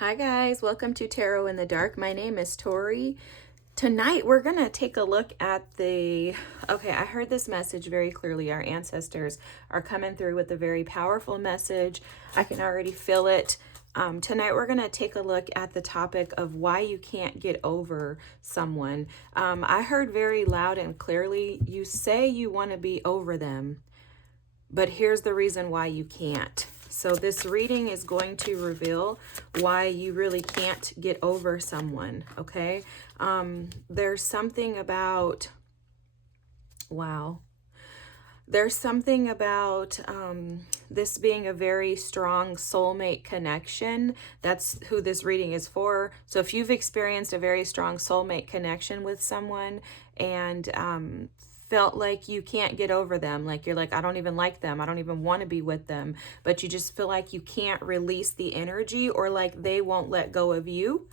Hi guys, welcome to Tarot in the Dark. My name is Tori. Tonight we're going to take a look at I heard this message very clearly. Our ancestors are coming through with a very powerful message. I can already feel it. Tonight we're going to take a look at the topic of why you can't get over someone. I heard very loud and clearly, you say you want to be over them, but here's the reason why you can't. So this reading is going to reveal why you really can't get over someone, okay? There's something about, wow. There's something about this being a very strong soulmate connection. That's who this reading is for. So if you've experienced a very strong soulmate connection with someone and felt like you can't get over them, like you're like, I don't even like them, I don't even want to be with them, but you just feel like you can't release the energy, or like they won't let go of you.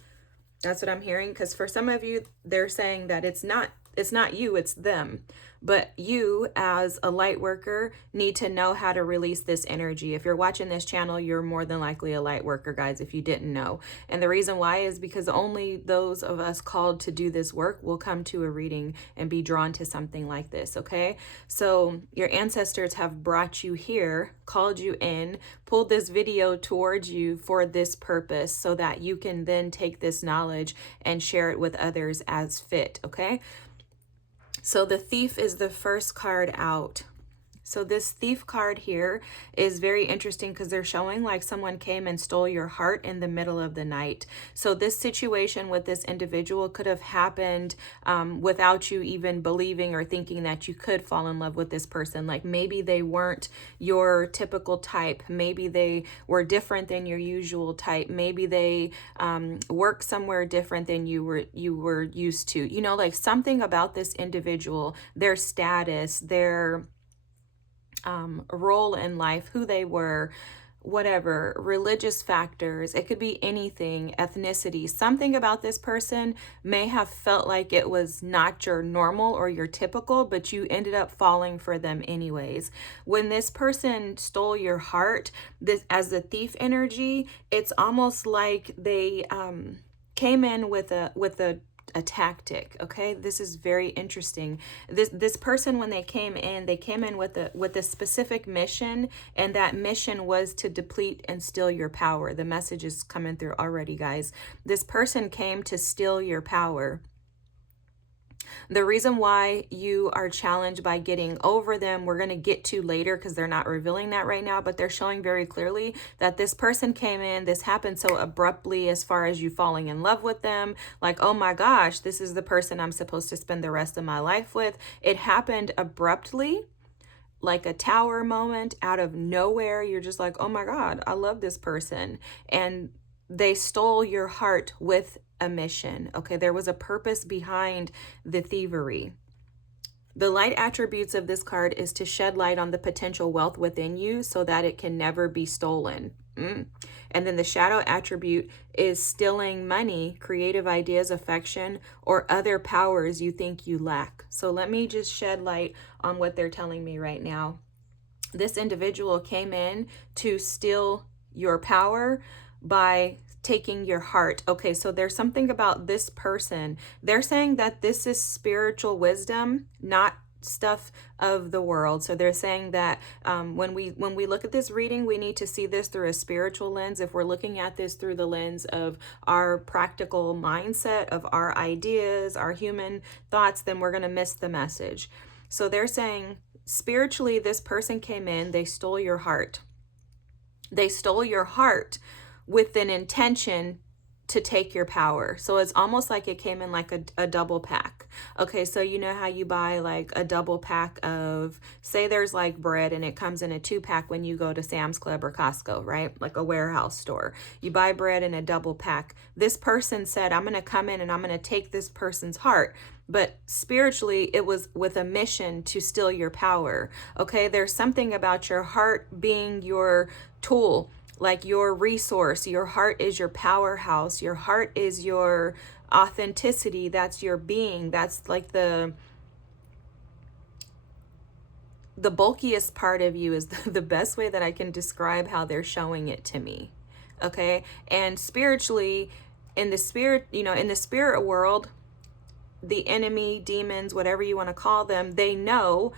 That's what I'm hearing, because for some of you, they're saying that it's not you, it's them. But you, as a light worker, need to know how to release this energy. If you're watching this channel, you're more than likely a light worker, guys, if you didn't know. And the reason why is because only those of us called to do this work will come to a reading and be drawn to something like this, okay? So your ancestors have brought you here, called you in, pulled this video towards you for this purpose, so that you can then take this knowledge and share it with others as fit, okay? So the Thief is the first card out. So this Thief card here is very interesting because they're showing like someone came and stole your heart in the middle of the night. So this situation with this individual could have happened without you even believing or thinking that you could fall in love with this person. Like maybe they weren't your typical type. Maybe they were different than your usual type. Maybe they work somewhere different than you were used to. You know, like something about this individual, their status, their role in life, who they were, whatever, religious factors, it could be anything, ethnicity, something about this person may have felt like it was not your normal or your typical, but you ended up falling for them anyways. When this person stole your heart, this as the thief energy, it's almost like they came in with a tactic. Okay, this is very interesting. This person, when they came in with a specific mission, and that mission was to deplete and steal your power. The message is coming through already, guys. This person came to steal your power. The reason why you are challenged by getting over them, we're going to get to later because they're not revealing that right now, but they're showing very clearly that this person came in, this happened so abruptly as far as you falling in love with them, like, oh my gosh, this is the person I'm supposed to spend the rest of my life with. It happened abruptly, like a tower moment out of nowhere. You're just like, oh my God, I love this person. And they stole your heart with a mission. Okay, there was a purpose behind the thievery. The light attributes of this card is to shed light on the potential wealth within you so that it can never be stolen. And then the shadow attribute is stealing money, creative ideas, affection, or other powers you think you lack. So let me just shed light on what they're telling me right now. This individual came in to steal your power by taking your heart. Okay, so there's something about this person. They're saying that this is spiritual wisdom, not stuff of the world. So they're saying that when we look at this reading, we need to see this through a spiritual lens. If we're looking at this through the lens of our practical mindset, of our ideas, our human thoughts, then we're going to miss the message. So they're saying spiritually, this person came in, they stole your heart. They stole your heart with an intention to take your power. So it's almost like it came in like a double pack. Okay, so you know how you buy like a double pack of, say there's like bread and it comes in a 2-pack when you go to Sam's Club or Costco, right? Like a warehouse store. You buy bread in a double pack. This person said, I'm going to come in and I'm going to take this person's heart. But spiritually, it was with a mission to steal your power. Okay, there's something about your heart being your tool, like your resource. Your heart is your powerhouse. Your heart is your authenticity. That's your being. That's like the bulkiest part of you, is the best way that I can describe how they're showing it to me. Okay. And spiritually, in the spirit, in the spirit world, the enemy, demons, whatever you want to call them, they know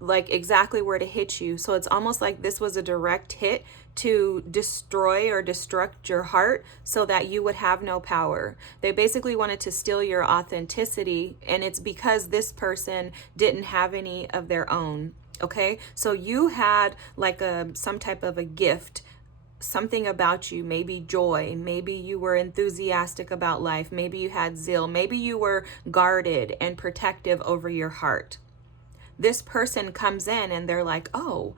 like exactly where to hit you. So it's almost like this was a direct hit to destroy or destruct your heart so that you would have no power. They basically wanted to steal your authenticity, and it's because this person didn't have any of their own. Okay? So you had like some type of a gift, something about you, maybe joy, maybe you were enthusiastic about life, maybe you had zeal, maybe you were guarded and protective over your heart. This person comes in and they're like, oh,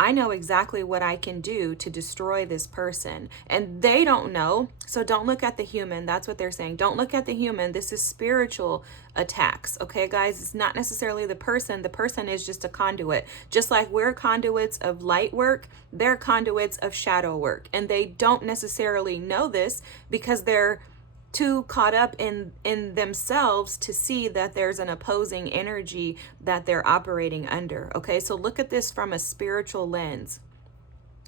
I know exactly what I can do to destroy this person. And they don't know. So don't look at the human. That's what they're saying. Don't look at the human. This is spiritual attacks. Okay, guys? It's not necessarily the person. The person is just a conduit. Just like we're conduits of light work, they're conduits of shadow work. And they don't necessarily know this because they're too caught up in themselves to see that there's an opposing energy that they're operating under. Okay, so look at this from a spiritual lens.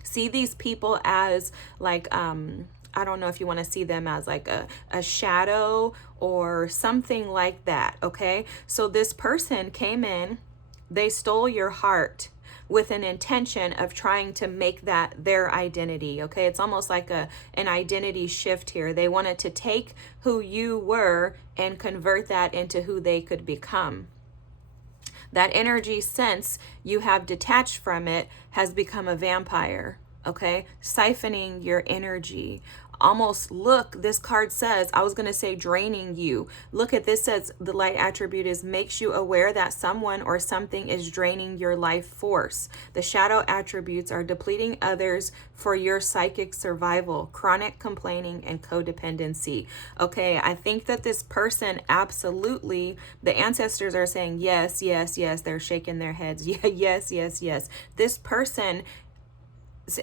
See these people as like I don't know if you want to see them as like a shadow or something like that. Okay, so this person came in, they stole your heart with an intention of trying to make that their identity. Okay, it's almost like an identity shift here. They wanted to take who you were and convert that into who they could become. That energy, since you have detached from it, has become a vampire. Okay, siphoning your energy. Almost, look, this card says, I was going to say draining you. Look at this, says the light attribute is makes you aware that someone or something is draining your life force. The shadow attributes are depleting others for your psychic survival, chronic complaining, and codependency. Okay, I think that this person absolutely, the ancestors are saying yes, yes, yes. They're shaking their heads. Yeah, yes, yes, yes. This person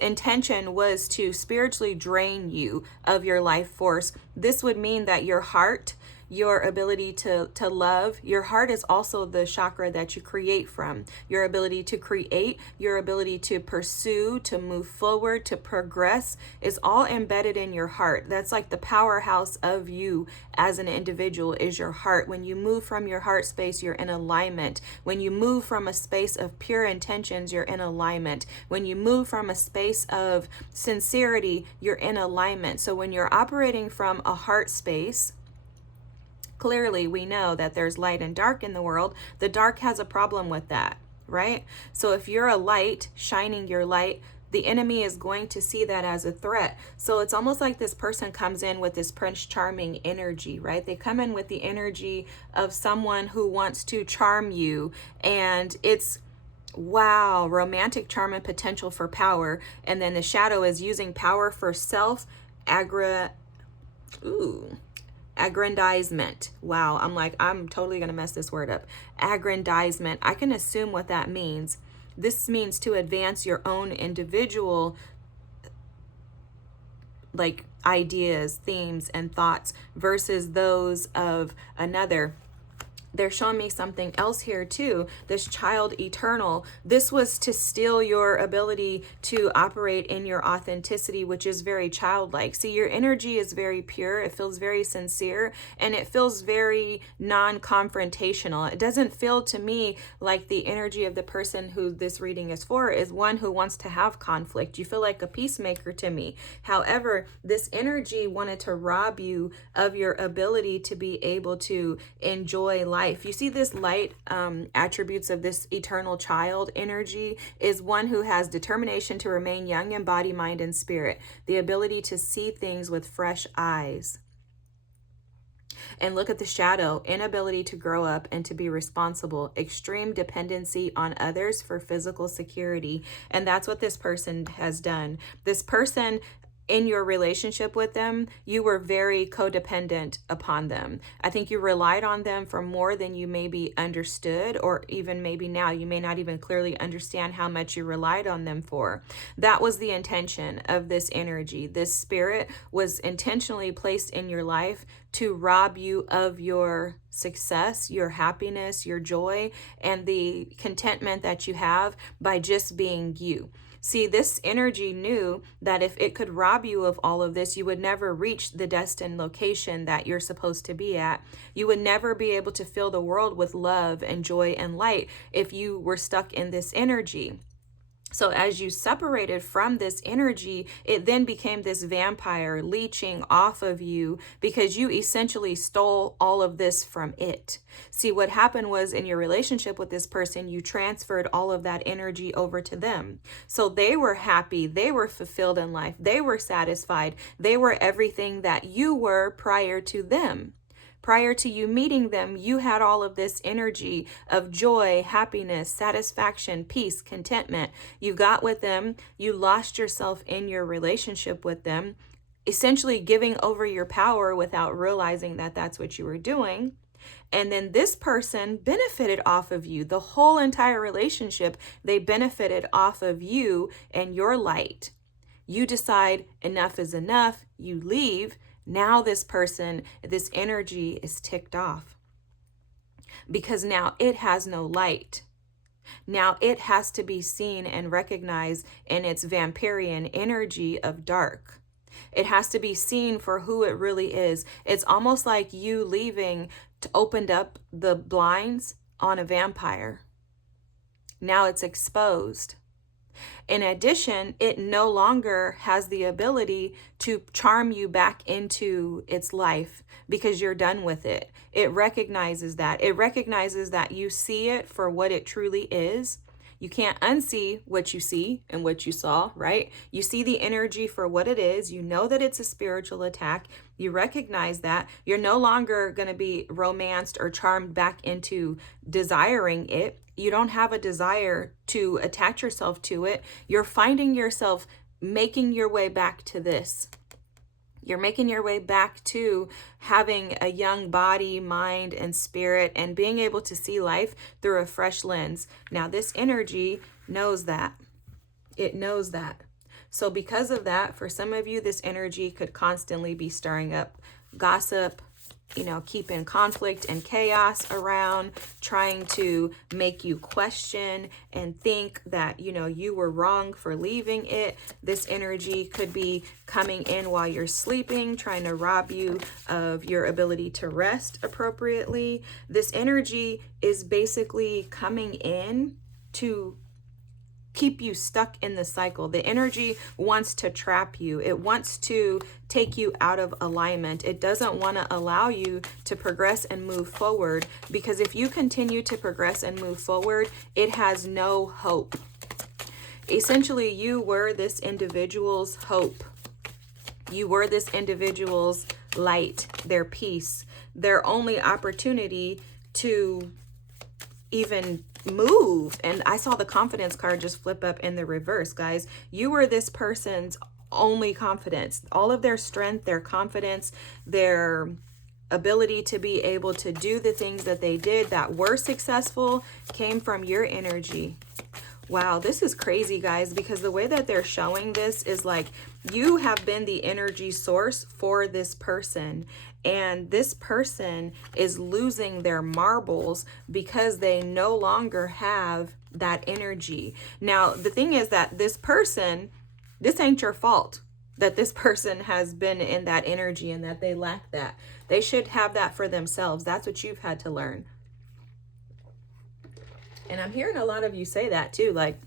intention was to spiritually drain you of your life force. This would mean that your heart, your ability to love, your heart is also the chakra that you create from. Your ability to create, your ability to pursue, to move forward, to progress is all embedded in your heart. That's like the powerhouse of you as an individual is your heart. When you move from your heart space, you're in alignment. When you move from a space of pure intentions, you're in alignment. When you move from a space of sincerity, you're in alignment. So when you're operating from a heart space, clearly we know that there's light and dark in the world. The dark has a problem with that, right? So if you're a light, shining your light, the enemy is going to see that as a threat. So it's almost like this person comes in with this Prince Charming energy, right? They come in with the energy of someone who wants to charm you, and it's wow, romantic charm and potential for power. And then the shadow is using power for self aggrandizement. Wow, I'm totally going to mess this word up. Aggrandizement. I can assume what that means. This means to advance your own individual like ideas, themes, and thoughts versus those of another. They're showing me something else here too. This child eternal. This was to steal your ability to operate in your authenticity, which is very childlike. See, your energy is very pure. It feels very sincere, and it feels very non-confrontational. It doesn't feel to me like the energy of the person who this reading is for is one who wants to have conflict. You feel like a peacemaker to me. However, this energy wanted to rob you of your ability to be able to enjoy life. You see this light attributes of this eternal child energy is one who has determination to remain young in body, mind, and spirit, the ability to see things with fresh eyes. And look at the shadow, inability to grow up and to be responsible, extreme dependency on others for physical security. And that's what this person has done. This person, in your relationship with them, you were very codependent upon them. I think you relied on them for more than you maybe understood, or even maybe now you may not even clearly understand how much you relied on them for. That was the intention of this energy. This spirit was intentionally placed in your life to rob you of your success, your happiness, your joy, and the contentment that you have by just being you. See, this energy knew that if it could rob you of all of this, you would never reach the destined location that you're supposed to be at. You would never be able to fill the world with love and joy and light if you were stuck in this energy. So as you separated from this energy, it then became this vampire leeching off of you because you essentially stole all of this from it. See, what happened was in your relationship with this person, you transferred all of that energy over to them. So they were happy, they were fulfilled in life, they were satisfied, they were everything that you were prior to them. Prior to you meeting them, you had all of this energy of joy, happiness, satisfaction, peace, contentment. You got with them, you lost yourself in your relationship with them, essentially giving over your power without realizing that that's what you were doing. And then this person benefited off of you. The whole entire relationship, they benefited off of you and your light. You decide enough is enough, you leave. Now this person, this energy is ticked off because now it has no light. Now it has to be seen and recognized in its vampirian energy of dark. It has to be seen for who it really is. It's almost like you leaving to opened up the blinds on a vampire. Now it's exposed. In addition, it no longer has the ability to charm you back into its life because you're done with it. It recognizes that. It recognizes that you see it for what it truly is. You can't unsee what you see and what you saw, right? You see the energy for what it is. You know that it's a spiritual attack. You recognize that. You're no longer going to be romanced or charmed back into desiring it. You don't have a desire to attach yourself to it. You're finding yourself making your way back to this. You're making your way back to having a young body, mind, and spirit, and being able to see life through a fresh lens. Now, this energy knows that. It knows that. So because of that, for some of you, this energy could constantly be stirring up gossip, keeping conflict and chaos around, trying to make you question and think that, you were wrong for leaving it. This energy could be coming in while you're sleeping, trying to rob you of your ability to rest appropriately. This energy is basically coming in to keep you stuck in the cycle. The energy wants to trap you. It wants to take you out of alignment. It doesn't want to allow you to progress and move forward, because if you continue to progress and move forward, it has no hope. Essentially, you were this individual's hope. You were this individual's light, their peace, their only opportunity to even move. And I saw the confidence card just flip up in the reverse, guys. You were this person's only confidence. All of their strength, their confidence, their ability to be able to do the things that they did that were successful came from your energy. Wow, this is crazy, guys, because the way that they're showing this is like you have been the energy source for this person, and this person is losing their marbles because they no longer have that energy. Now, the thing is that this ain't your fault that this person has been in that energy and that they lack that. They should have that for themselves. That's what you've had to learn. And I'm hearing a lot of you say that too, like,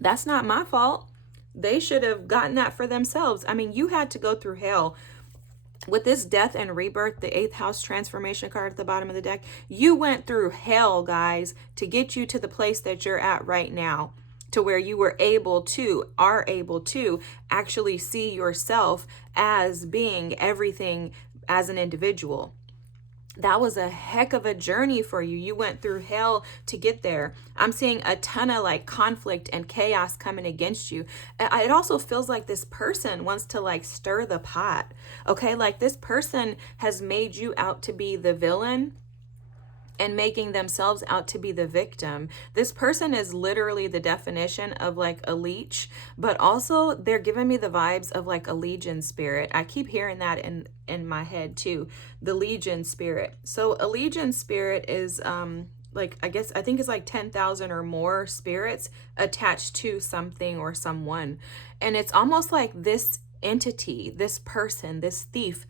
that's not my fault. They should have gotten that for themselves. I mean, you had to go through hell. With this death and rebirth, the 8th house transformation card at the bottom of the deck, you went through hell, guys, to get you to the place that you're at right now, to where you are able to actually see yourself as being everything as an individual. That was a heck of a journey for you. You went through hell to get there. I'm seeing a ton of like conflict and chaos coming against you. It also feels like this person wants to like stir the pot. Okay, like this person has made you out to be the villain and making themselves out to be the victim. This person is literally the definition of like a leech, but also they're giving me the vibes of like a legion spirit. I keep hearing that in my head too, the legion spirit. So a legion spirit is like, I think it's like 10,000 or more spirits attached to something or someone. And it's almost like this entity, this person, this thief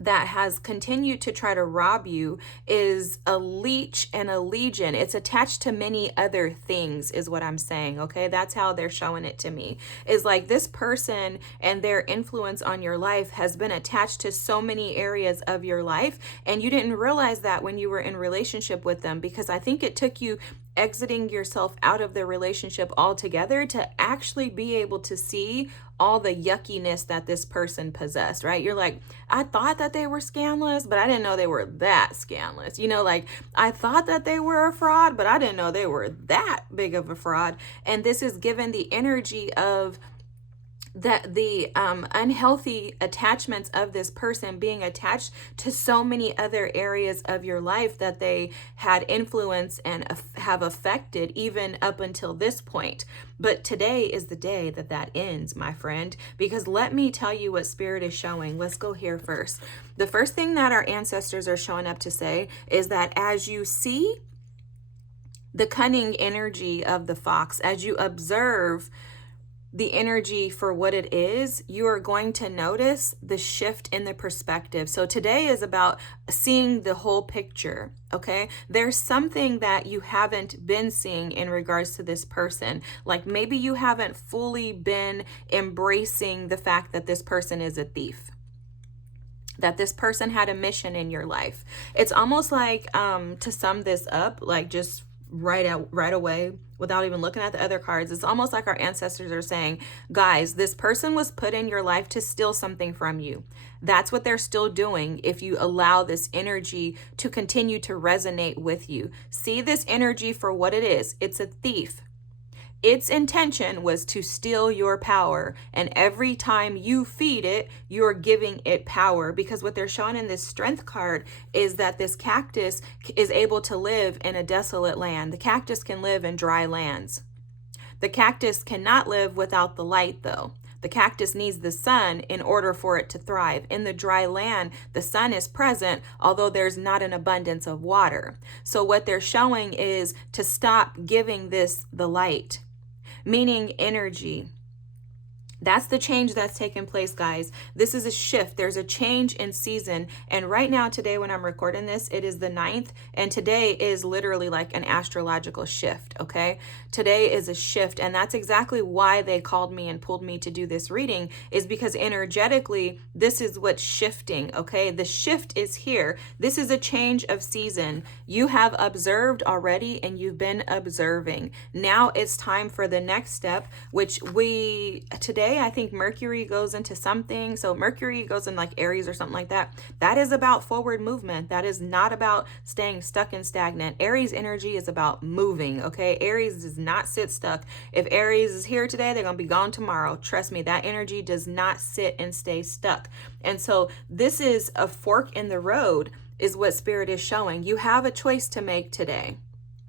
that has continued to try to rob you is a leech and a legion. It's attached to many other things, is what I'm saying. Okay, that's how they're showing it to me. Is like this person and their influence on your life has been attached to so many areas of your life, and you didn't realize that when you were in relationship with them, because I think it took you exiting yourself out of the relationship altogether to actually be able to see all the yuckiness that this person possessed, right? You're like, I thought that they were scandalous, but I didn't know they were that scandalous. You know, like, I thought that they were a fraud, but I didn't know they were that big of a fraud. And this is given the energy of that the unhealthy attachments of this person being attached to so many other areas of your life that they had influence and have affected even up until this point. But today is the day that that ends, my friend, because let me tell you what Spirit is showing. Let's go here first. The first thing that our ancestors are showing up to say is that as you see the cunning energy of the fox, as you observe the energy for what it is, you are going to notice the shift in the perspective. So today is about seeing the whole picture, okay? There's something that you haven't been seeing in regards to this person. Like maybe you haven't fully been embracing the fact that this person is a thief, that this person had a mission in your life. It's almost like, to sum this up, like just right away without even looking at the other cards, it's almost like our ancestors are saying, guys, this person was put in your life to steal something from you. That's what they're still doing if you allow this energy to continue to resonate with you. See this energy for what it is. It's a thief. Its intention was to steal your power, and every time you feed it, you're giving it power, because what they're showing in this strength card is that this cactus is able to live in a desolate land. The cactus can live in dry lands. The cactus cannot live without the light, though. The cactus needs the sun in order for it to thrive. In the dry land, the sun is present, although there's not an abundance of water. So what they're showing is to stop giving this the light, meaning energy. That's the change that's taken place, guys. This is a shift. There's a change in season. And right now, today, when I'm recording this, it is the 9th. And today is literally like an astrological shift, okay? Today is a shift. And that's exactly why they called me and pulled me to do this reading, is because energetically, this is what's shifting, okay? The shift is here. This is a change of season. You have observed already, and you've been observing. Now it's time for the next step, which today, I think Mercury goes into something. So Mercury goes in like Aries or something like that. That is about forward movement. That is not about staying stuck and stagnant. Aries energy is about moving, okay? Aries does not sit stuck. If Aries is here today, they're going to be gone tomorrow. Trust me, that energy does not sit and stay stuck. And so this is a fork in the road, is what Spirit is showing. You have a choice to make today.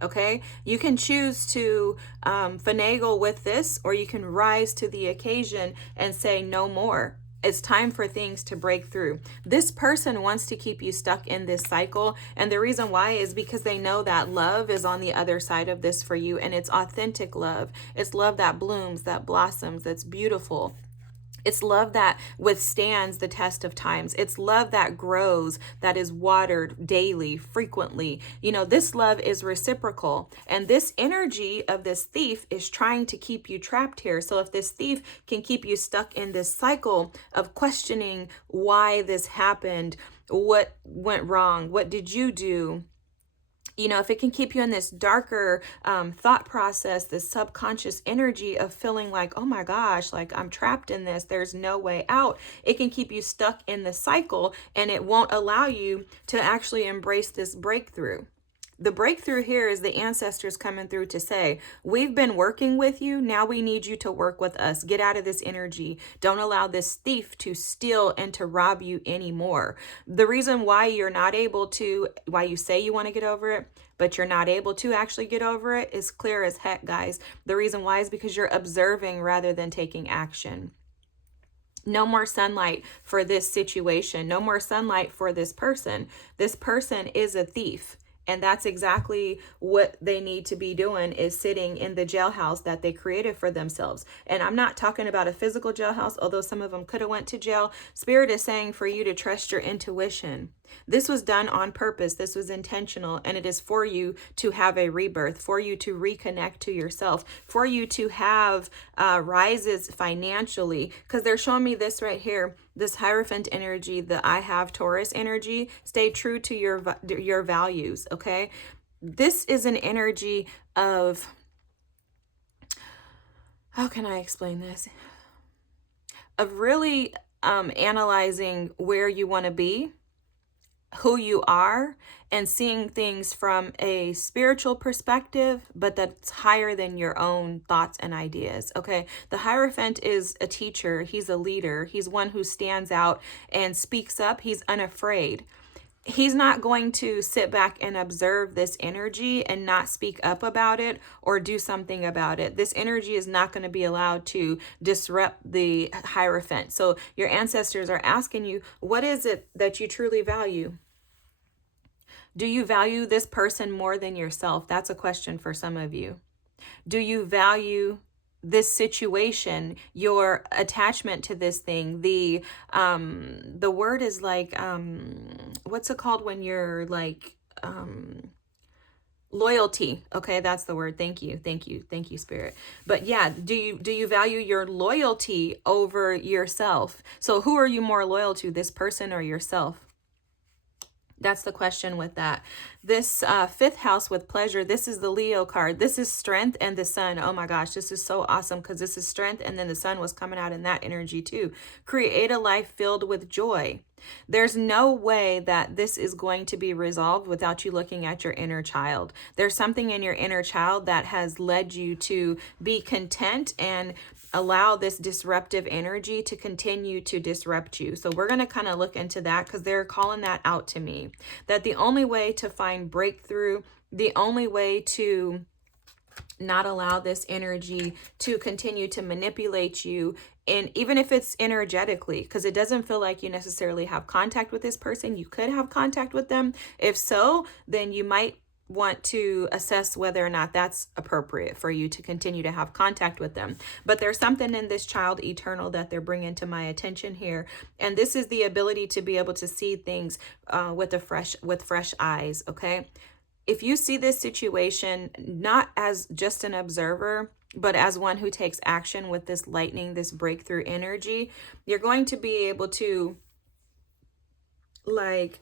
Okay, you can choose to finagle with this, or you can rise to the occasion and say no more. It's time for things to break through. This person wants to keep you stuck in this cycle. And the reason why is because they know that love is on the other side of this for you. And it's authentic love. It's love that blooms, that blossoms, that's beautiful. It's love that withstands the test of times. It's love that grows, that is watered daily, frequently. You know, this love is reciprocal. And this energy of this thief is trying to keep you trapped here. So if this thief can keep you stuck in this cycle of questioning why this happened, what went wrong, what did you do? You know, if it can keep you in this darker thought process, this subconscious energy of feeling like, oh my gosh, like I'm trapped in this, there's no way out. It can keep you stuck in the cycle, and it won't allow you to actually embrace this breakthrough. The breakthrough here is the ancestors coming through to say, we've been working with you. Now we need you to work with us. Get out of this energy. Don't allow this thief to steal and to rob you anymore. The reason why you're not able to, why you say you want to get over it, but you're not able to actually get over it, is clear as heck, guys. The reason why is because you're observing rather than taking action. No more sunlight for this situation. No more sunlight for this person. This person is a thief. And that's exactly what they need to be doing, is sitting in the jailhouse that they created for themselves. And I'm not talking about a physical jailhouse, although some of them could have went to jail. Spirit is saying for you to trust your intuition. This was done on purpose. This was intentional. And it is for you to have a rebirth, for you to reconnect to yourself, for you to have rises financially. Because they're showing me this right here, this Hierophant energy, the I have Taurus energy. Stay true to your values, okay? This is an energy of, how can I explain this? Of really analyzing where you want to be, who you are, and seeing things from a spiritual perspective, but that's higher than your own thoughts and ideas. Okay. The Hierophant is a teacher. He's a leader. He's one who stands out and speaks up. He's unafraid. He's not going to sit back and observe this energy and not speak up about it or do something about it. This energy is not going to be allowed to disrupt the Hierophant. So your ancestors are asking you, what is it that you truly value? Do you value this person more than yourself? That's a question for some of you. Do you value this situation, your attachment to this thing? The word is like, what's it called when you're like, loyalty. Okay, that's the word. Thank you. Thank you. Thank you, Spirit. But yeah, do you value your loyalty over yourself? So who are you more loyal to, this person or yourself? That's the question with that. This fifth house with pleasure, this is the Leo card. This is strength and the sun. Oh my gosh, this is so awesome because this is strength, and then the sun was coming out in that energy too. Create a life filled with joy. There's no way that this is going to be resolved without you looking at your inner child. There's something in your inner child that has led you to be content and allow this disruptive energy to continue to disrupt you. So we're going to kind of look into that because they're calling that out to me. That the only way to find breakthrough, the only way to not allow this energy to continue to manipulate you, and even if it's energetically, because it doesn't feel like you necessarily have contact with this person, you could have contact with them. If so, then you might want to assess whether or not that's appropriate for you to continue to have contact with them. But there's something in this child eternal that they're bringing to my attention here, and this is the ability to be able to see things with fresh eyes. Okay, if you see this situation not as just an observer, but as one who takes action with this lightning, this breakthrough energy, you're going to be able to like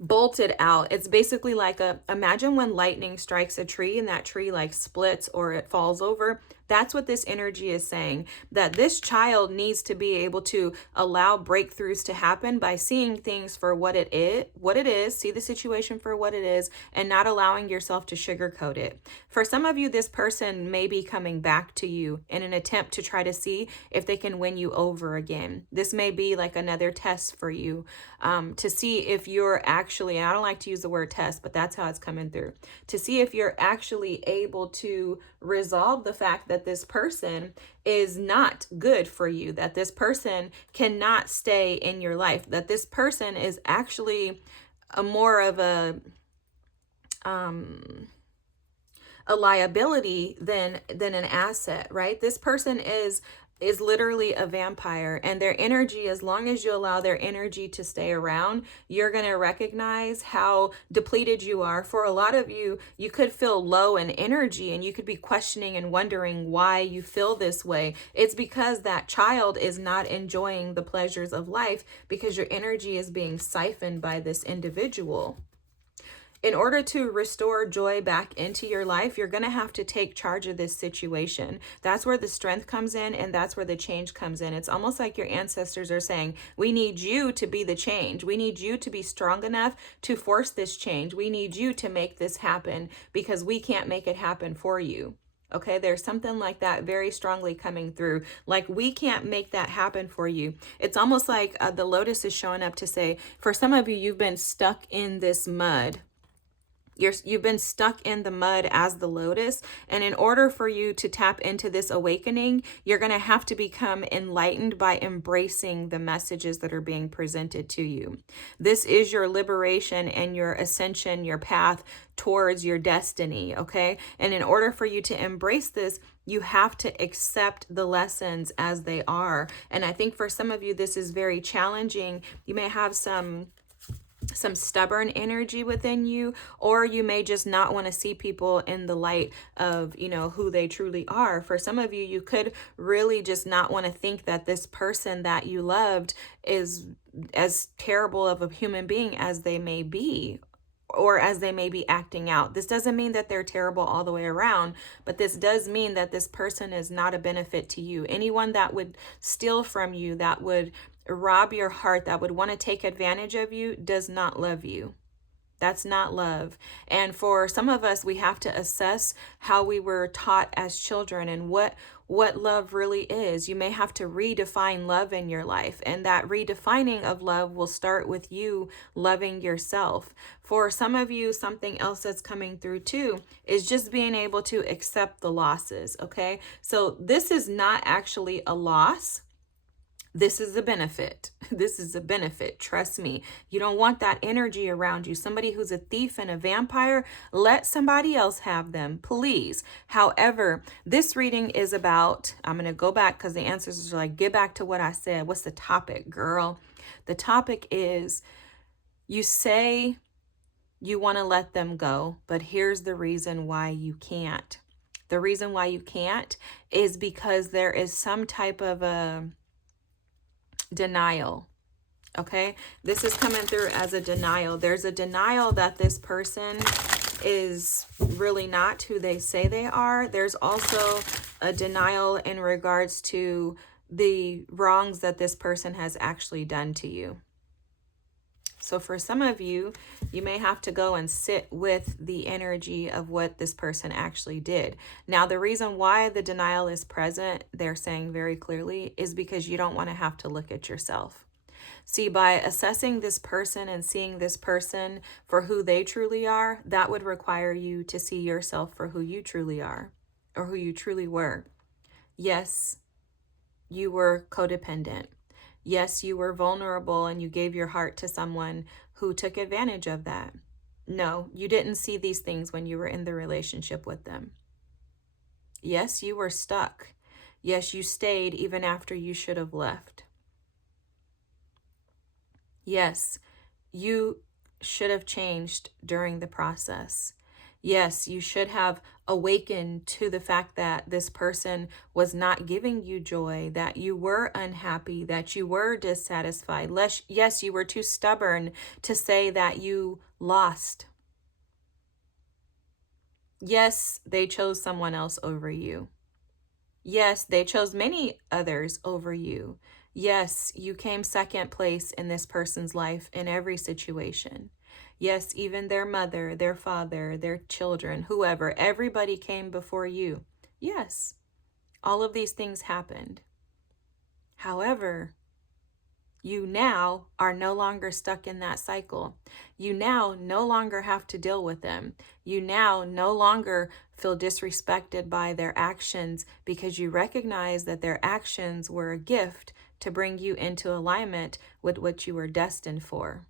bolt it out. It's basically like imagine when lightning strikes a tree and that tree like splits or it falls over. That's what this energy is saying, that this child needs to be able to allow breakthroughs to happen by seeing things for what it is, see the situation for what it is, and not allowing yourself to sugarcoat it. For some of you, this person may be coming back to you in an attempt to try to see if they can win you over again. This may be like another test for you to see if you're actually, and I don't like to use the word test, but that's how it's coming through, to see if you're actually able to resolve the fact that this person is not good for you, that this person cannot stay in your life, that this person is actually more of a liability than an asset, right? This person is literally a vampire, and their energy, as long as you allow their energy to stay around, you're going to recognize how depleted you are. For a lot of you, you could feel low in energy, and you could be questioning and wondering why you feel this way. It's because that child is not enjoying the pleasures of life because your energy is being siphoned by this individual. In order to restore joy back into your life, you're going to have to take charge of this situation. That's where the strength comes in, and that's where the change comes in. It's almost like your ancestors are saying, we need you to be the change. We need you to be strong enough to force this change. We need you to make this happen because we can't make it happen for you. Okay, there's something like that very strongly coming through. Like, we can't make that happen for you. It's almost like the lotus is showing up to say, for some of you, you've been stuck in this mud. You've been stuck in the mud as the lotus. And in order for you to tap into this awakening, you're going to have to become enlightened by embracing the messages that are being presented to you. This is your liberation and your ascension, your path towards your destiny. Okay. And in order for you to embrace this, you have to accept the lessons as they are. And I think for some of you, this is very challenging. You may have some stubborn energy within you, or you may just not want to see people in the light of, who they truly are. For some of you, you could really just not want to think that this person that you loved is as terrible of a human being as they may be, or as they may be acting out. This doesn't mean that they're terrible all the way around, but this does mean that this person is not a benefit to you. Anyone that would steal from you, that would rob your heart, that would want to take advantage of you, does not love you. That's not love. And for some of us, we have to assess how we were taught as children and what love really is. You may have to redefine love in your life, and that redefining of love will start with you loving yourself. For some of you, something else that's coming through too is just being able to accept the losses, okay? So this is not actually a loss. This is a benefit. This is a benefit. Trust me. You don't want that energy around you. Somebody who's a thief and a vampire, let somebody else have them, please. However, this reading is about, I'm going to go back because the answers are like, get back to what I said. What's the topic, girl? The topic is, you say you want to let them go, but here's the reason why you can't. The reason why you can't is because there is some type of a denial. Okay, this is coming through as a denial. There's a denial that this person is really not who they say they are. There's also a denial in regards to the wrongs that this person has actually done to you. So for some of you, you may have to go and sit with the energy of what this person actually did. Now, the reason why the denial is present, they're saying very clearly, is because you don't want to have to look at yourself. See, by assessing this person and seeing this person for who they truly are, that would require you to see yourself for who you truly are, or who you truly were. Yes, you were codependent. Yes, you were vulnerable and you gave your heart to someone who took advantage of that. No, you didn't see these things when you were in the relationship with them. Yes, you were stuck. Yes, you stayed even after you should have left. Yes, you should have changed during the process. Yes, you should have awakened to the fact that this person was not giving you joy, that you were unhappy, that you were dissatisfied. Yes, you were too stubborn to say that you lost. Yes, they chose someone else over you. Yes, they chose many others over you. Yes, you came second place in this person's life in every situation. Yes, even their mother, their father, their children, whoever, everybody came before you. Yes, all of these things happened. However, you now are no longer stuck in that cycle. You now no longer have to deal with them. You now no longer feel disrespected by their actions because you recognize that their actions were a gift to bring you into alignment with what you were destined for.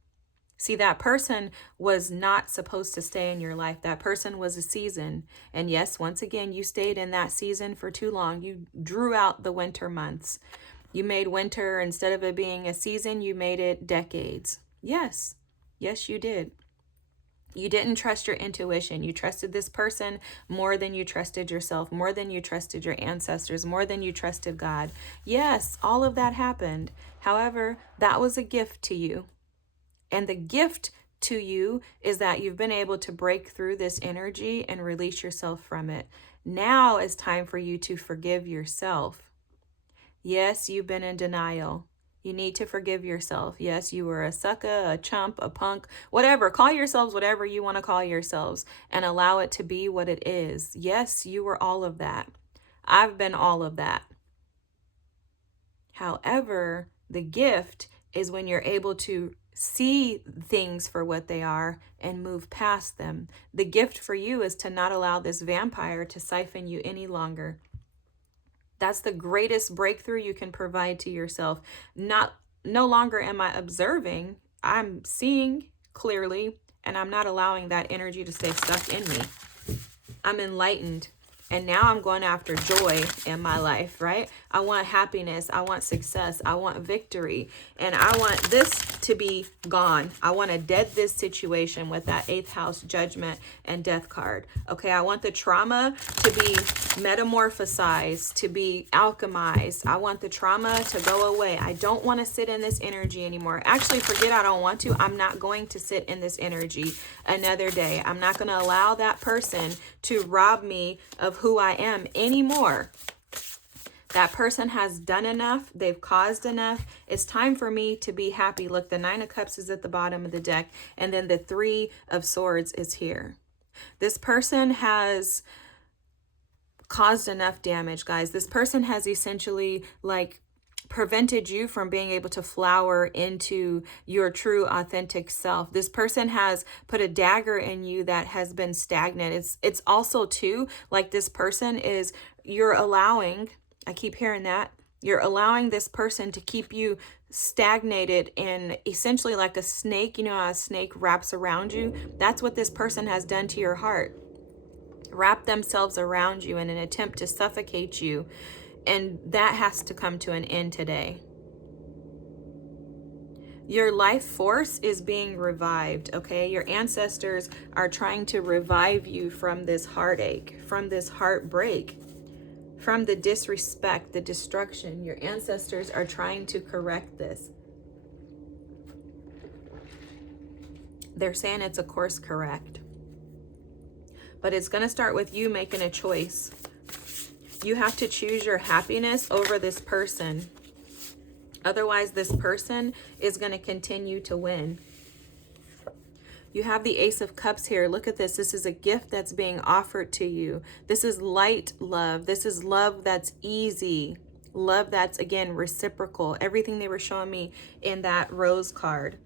See, that person was not supposed to stay in your life. That person was a season. And yes, once again, you stayed in that season for too long. You drew out the winter months. You made winter, instead of it being a season, you made it decades. Yes, you did. You didn't trust your intuition. You trusted this person more than you trusted yourself, more than you trusted your ancestors, more than you trusted God. Yes, all of that happened. However, that was a gift to you. And the gift to you is that you've been able to break through this energy and release yourself from it. Now it's time for you to forgive yourself. Yes, you've been in denial. You need to forgive yourself. Yes, you were a sucker, a chump, a punk, whatever. Call yourselves whatever you want to call yourselves and allow it to be what it is. Yes, you were all of that. I've been all of that. However, the gift is when you're able to see things for what they are and move past them. The gift for you is to not allow this vampire to siphon you any longer. That's the greatest breakthrough you can provide to yourself. No longer am I observing, I'm seeing clearly, and I'm not allowing that energy to stay stuck in me. I'm enlightened. And now I'm going after joy in my life, right? I want happiness. I want success. I want victory. And I want this to be gone. I want to dead this situation with that 8th house judgment and death card. Okay, I want the trauma to be metamorphosized, to be alchemized. I want the trauma to go away. I don't want to sit in this energy anymore. Actually, forget I don't want to. I'm not going to sit in this energy another day. I'm not going to allow that person to rob me of who I am anymore. That person has done enough. They've caused enough. It's time for me to be happy. Look, the 9 of Cups is at the bottom of the deck, and then the 3 of Swords is here. This person has caused enough damage, guys. This person has essentially prevented you from being able to flower into your true authentic self. This person has put a dagger in you that has been stagnant. It's also too, like this person is, you're allowing, I keep hearing that, you're allowing this person to keep you stagnated and essentially like a snake. You know how a snake wraps around you? That's what this person has done to your heart. Wrap themselves around you in an attempt to suffocate you. And that has to come to an end today. Your life force is being revived, okay? Your ancestors are trying to revive you from this heartache, from this heartbreak, from the disrespect, the destruction. Your ancestors are trying to correct this. They're saying it's a course correct. But it's going to start with you making a choice. You have to choose your happiness over this person. Otherwise, this person is going to continue to win. You have the Ace of Cups here. Look at this. This is a gift that's being offered to you. This is light love. This is love that's easy. Love that's, again, reciprocal. Everything they were showing me in that rose card.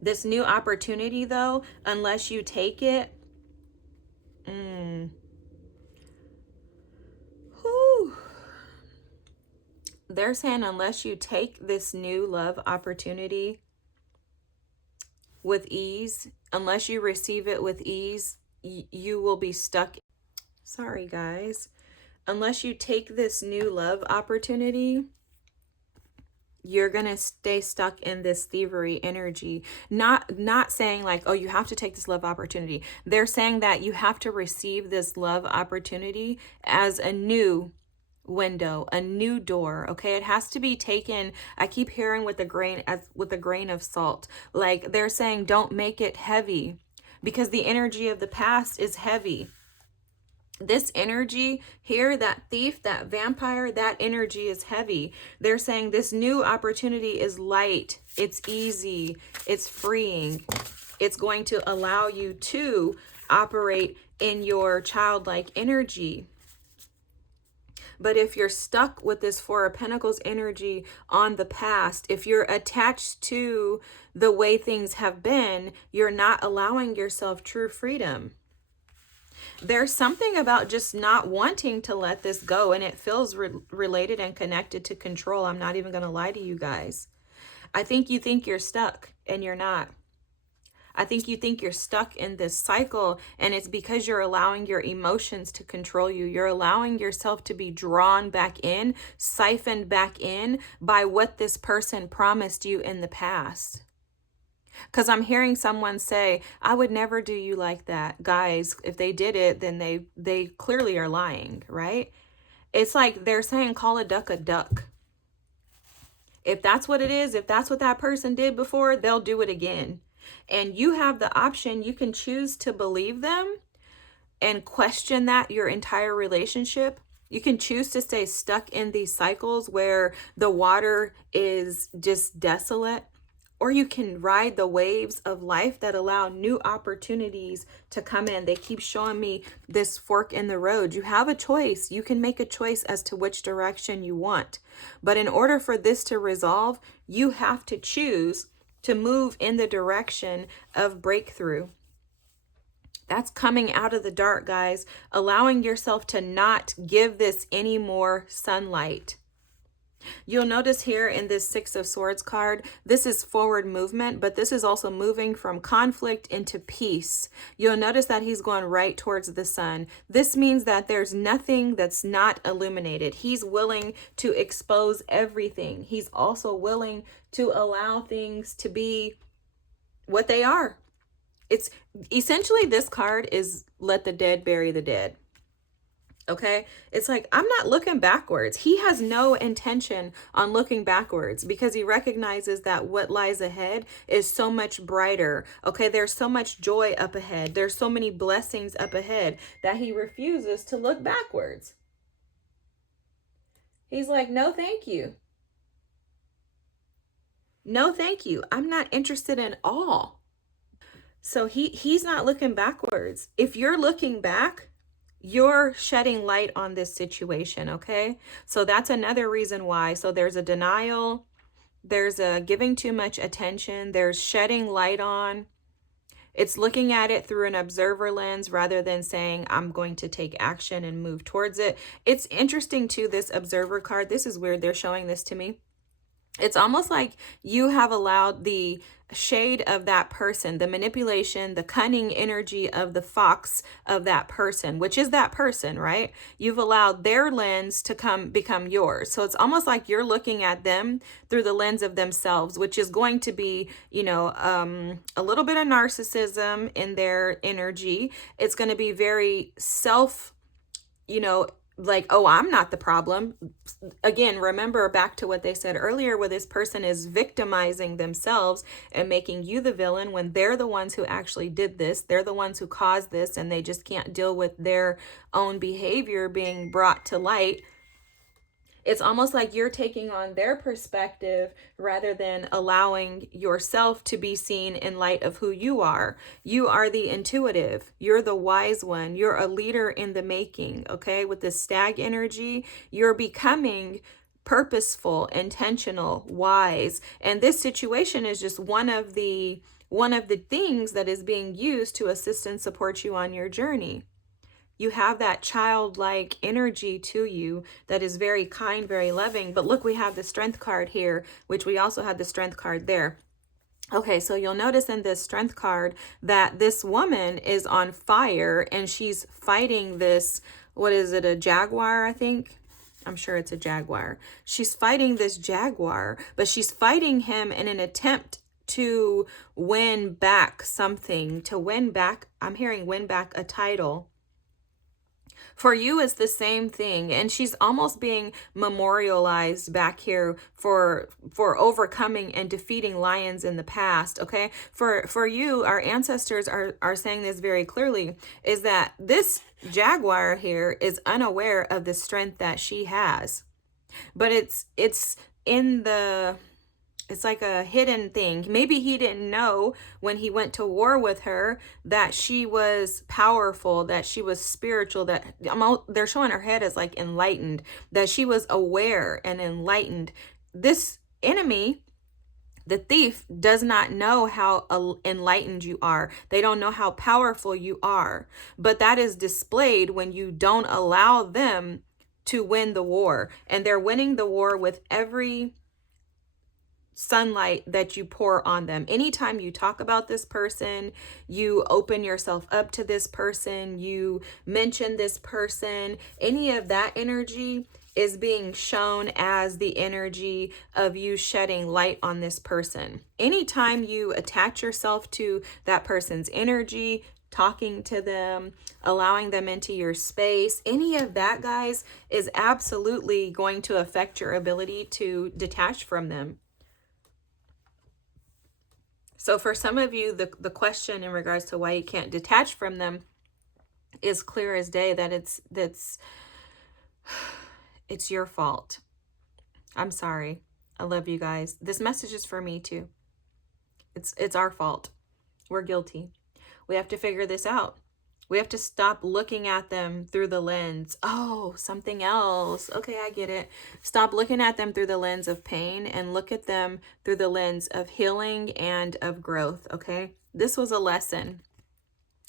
This new opportunity, though, unless you take it, they're saying unless you take this new love opportunity with ease, unless you receive it with ease, you will be stuck. Sorry, guys. Unless you take this new love opportunity, you're going to stay stuck in this thievery energy. Not saying like, oh, you have to take this love opportunity. They're saying that you have to receive this love opportunity as a new window, a new door. Okay, it has to be taken. I keep hearing with a grain of salt. Like they're saying, don't make it heavy, because the energy of the past is heavy. This energy here, that thief, that vampire, that energy is heavy. They're saying this new opportunity is light, it's easy, it's freeing. It's going to allow you to operate in your childlike energy. But if you're stuck with this 4 of Pentacles energy on the past, if you're attached to the way things have been, you're not allowing yourself true freedom. There's something about just not wanting to let this go, and it feels related and connected to control. I'm not even going to lie to you guys. I think you think you're stuck, and you're not. I think you think you're stuck in this cycle, and it's because you're allowing your emotions to control you. You're allowing yourself to be drawn back in, siphoned back in by what this person promised you in the past. Because I'm hearing someone say, I would never do you like that. Guys, if they did it, then they clearly are lying, right? It's like they're saying, call a duck a duck. If that's what it is, if that's what that person did before, they'll do it again. And you have the option. You can choose to believe them and question that your entire relationship. You can choose to stay stuck in these cycles where the water is just desolate. or you can ride the waves of life that allow new opportunities to come in. They keep showing me this fork in the road. You have a choice. You can make a choice as to which direction you want. But in order for this to resolve, you have to choose to move in the direction of breakthrough. That's coming out of the dark, guys. Allowing yourself to not give this any more sunlight. You'll notice here in this Six of Swords card, this is forward movement, but this is also moving from conflict into peace. You'll notice that he's going right towards the sun. This means that there's nothing that's not illuminated. He's willing to expose everything. He's also willing to allow things to be what they are. It's essentially, this card is let the dead bury the dead. Okay, it's like, I'm not looking backwards. He has no intention on looking backwards because he recognizes that what lies ahead is so much brighter. Okay, there's so much joy up ahead. There's so many blessings up ahead that he refuses to look backwards. He's like, no, thank you. No, thank you. I'm not interested in all. So he's not looking backwards. If you're looking back, you're shedding light on this situation, okay? So that's another reason why. So there's a denial, there's a giving too much attention, there's shedding light on. It's looking at it through an observer lens rather than saying, I'm going to take action and move towards it. It's interesting too, this observer card. This is weird. They're showing this to me. It's almost like you have allowed the shade of that person, the manipulation, the cunning energy of the fox of that person, which is that person, right? You've allowed their lens to become yours. So it's almost like you're looking at them through the lens of themselves, which is going to be, a little bit of narcissism in their energy. It's going to be very like, oh, I'm not the problem. Again, remember back to what they said earlier, where this person is victimizing themselves and making you the villain when they're the ones who actually did this. They're the ones who caused this, and they just can't deal with their own behavior being brought to light. It's almost like you're taking on their perspective rather than allowing yourself to be seen in light of who you are. You are the intuitive. You're the wise one. You're a leader in the making, okay? With this stag energy, you're becoming purposeful, intentional, wise. And this situation is just one of the things that is being used to assist and support you on your journey. You have that childlike energy to you that is very kind, very loving. But look, we have the Strength card here, which we also had the Strength card there. Okay, so you'll notice in this Strength card that this woman is on fire and she's fighting this, what is it, a jaguar, I think? I'm sure it's a jaguar. She's fighting this jaguar, but she's fighting him in an attempt to win back something, I'm hearing win back a title. For you, it's the same thing. And she's almost being memorialized back here for overcoming and defeating lions in the past, okay? For you, our ancestors are saying this very clearly, is that this jaguar here is unaware of the strength that she has. But it's like a hidden thing. Maybe he didn't know when he went to war with her that she was powerful, that she was spiritual, that they're showing her head as like enlightened, that she was aware and enlightened. This enemy, the thief, does not know how enlightened you are. They don't know how powerful you are. But that is displayed when you don't allow them to win the war. And they're winning the war with every sunlight that you pour on them. Anytime you talk about this person, you open yourself up to this person, you mention this person, any of that energy is being shown as the energy of you shedding light on this person. Anytime you attach yourself to that person's energy, talking to them, allowing them into your space, any of that, guys, is absolutely going to affect your ability to detach from them. So for some of you, the question in regards to why you can't detach from them is clear as day, that it's your fault. I'm sorry. I love you guys. This message is for me too. It's our fault. We're guilty. We have to figure this out. We have to stop looking at them through the lens. Oh, something else. Okay, I get it. Stop looking at them through the lens of pain and look at them through the lens of healing and of growth, okay? This was a lesson.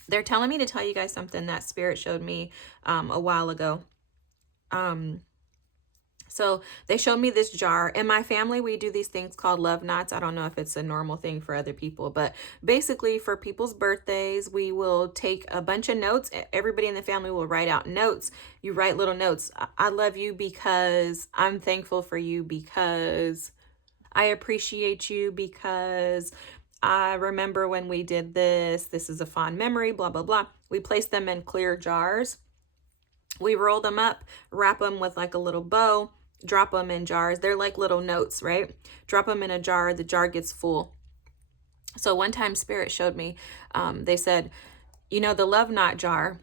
They're telling me to tell you guys something that Spirit showed me a while ago. So they showed me this jar. In my family, we do these things called love knots. I don't know if it's a normal thing for other people, but basically for people's birthdays, we will take a bunch of notes. Everybody in the family will write out notes. You write little notes. I love you because, I'm thankful for you because, I appreciate you because, I remember when we did this. This is a fond memory, blah, blah, blah. We place them in clear jars. We roll them up, wrap them with like a little bow, drop them in jars. They're like little notes, right? Drop them in a jar. The jar gets full. So one time Spirit showed me, they said, you know, the love knot jar,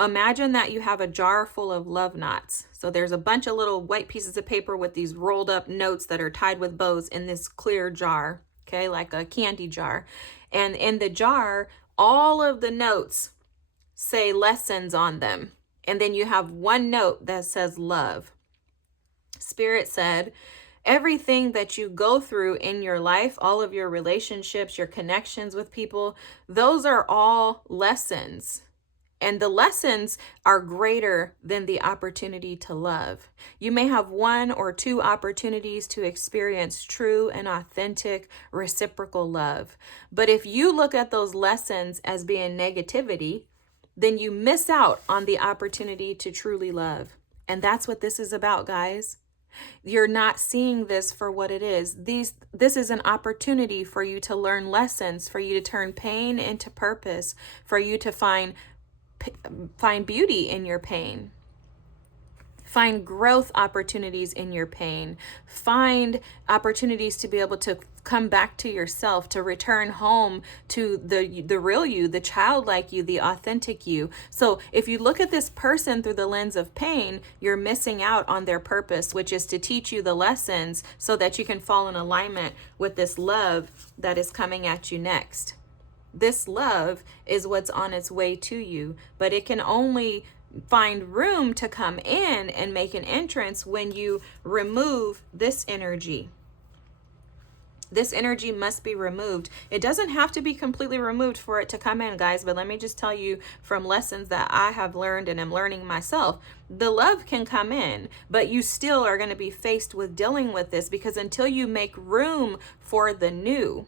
imagine that you have a jar full of love knots. So there's a bunch of little white pieces of paper with these rolled up notes that are tied with bows in this clear jar, okay, like a candy jar. And in the jar, all of the notes say lessons on them. And then you have one note that says love. Spirit said, everything that you go through in your life, all of your relationships, your connections with people, those are all lessons. And the lessons are greater than the opportunity to love. You may have one or two opportunities to experience true and authentic reciprocal love. But if you look at those lessons as being negativity, then you miss out on the opportunity to truly love. And that's what this is about, guys. You're not seeing this for what it is. This is an opportunity for you to learn lessons, for you to turn pain into purpose, for you to find beauty in your pain. Find growth opportunities in your pain. Find opportunities to be able to come back to yourself, to return home to the real you, the childlike you, the authentic you. So if you look at this person through the lens of pain, you're missing out on their purpose, which is to teach you the lessons so that you can fall in alignment with this love that is coming at you next. This love is what's on its way to you, but it can only find room to come in and make an entrance when you remove this energy. This energy must be removed. It doesn't have to be completely removed for it to come in, guys, but let me just tell you from lessons that I have learned and am learning myself, the love can come in, but you still are going to be faced with dealing with this, because until you make room for the new,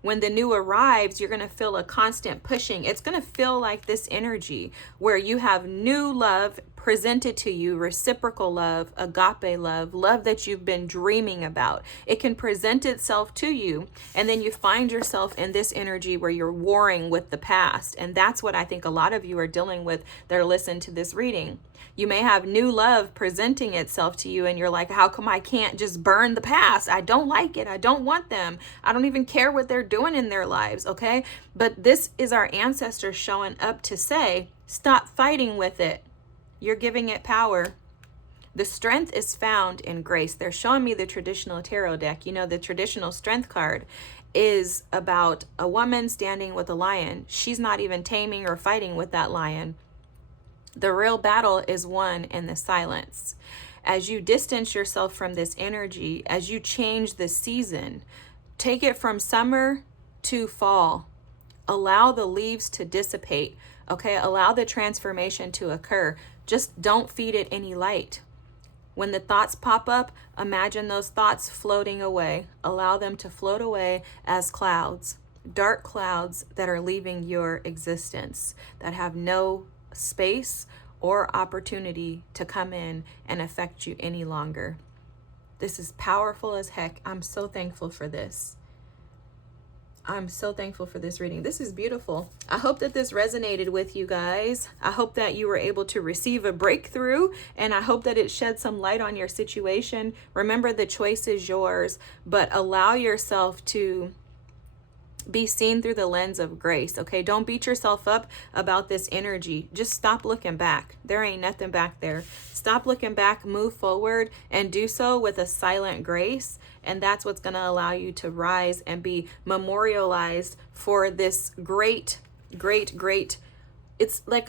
when the new arrives, you're going to feel a constant pushing. It's going to feel like this energy where you have new love presented to you, reciprocal love, agape love, love that you've been dreaming about. It can present itself to you, and then you find yourself in this energy where you're warring with the past. And that's what I think a lot of you are dealing with that are listening to this reading. You may have new love presenting itself to you, and you're like, how come I can't just burn the past? I don't like it. I don't want them. I don't even care what they're doing in their lives, okay? But this is our ancestors showing up to say, stop fighting with it. You're giving it power. The strength is found in grace. They're showing me the traditional tarot deck. You know, the traditional strength card is about a woman standing with a lion. She's not even taming or fighting with that lion. The real battle is won in the silence. As you distance yourself from this energy, as you change the season, take it from summer to fall. Allow the leaves to dissipate, okay? Allow the transformation to occur. Just don't feed it any light. When the thoughts pop up, imagine those thoughts floating away. Allow them to float away as clouds, dark clouds that are leaving your existence, that have no space or opportunity to come in and affect you any longer. This is powerful as heck. I'm so thankful for this. I'm so thankful for this reading. This is beautiful. I hope that this resonated with you guys. I hope that you were able to receive a breakthrough, and I hope that it shed some light on your situation. Remember, the choice is yours, but allow yourself to be seen through the lens of grace. Okay, don't beat yourself up about this energy. Just stop looking back. There ain't nothing back there. Stop looking back, move forward, and do so with a silent grace. And that's what's going to allow you to rise and be memorialized for this great, great, it's like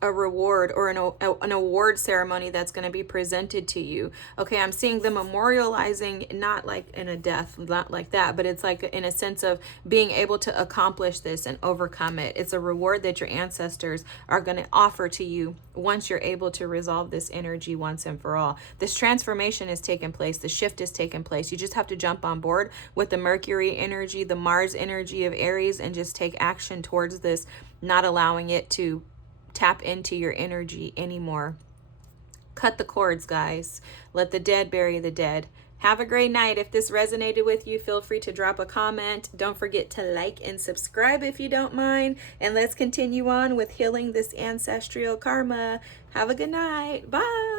a reward or an award ceremony that's going to be presented to you. Okay, I'm seeing the memorializing, not like in a death, not like that, but it's like in a sense of being able to accomplish this and overcome it. It's a reward that your ancestors are going to offer to you once you're able to resolve this energy once and for all. This transformation is taking place. The shift is taking place. You just have to jump on board with the Mercury energy, the Mars energy of Aries, and just take action towards this, not allowing it to tap into your energy anymore. Cut the cords, guys. Let the dead bury the dead. Have a great night. If this resonated with you, feel free to drop a comment. Don't forget to like and subscribe if you don't mind. And let's continue on with healing this ancestral karma. Have a good night. Bye.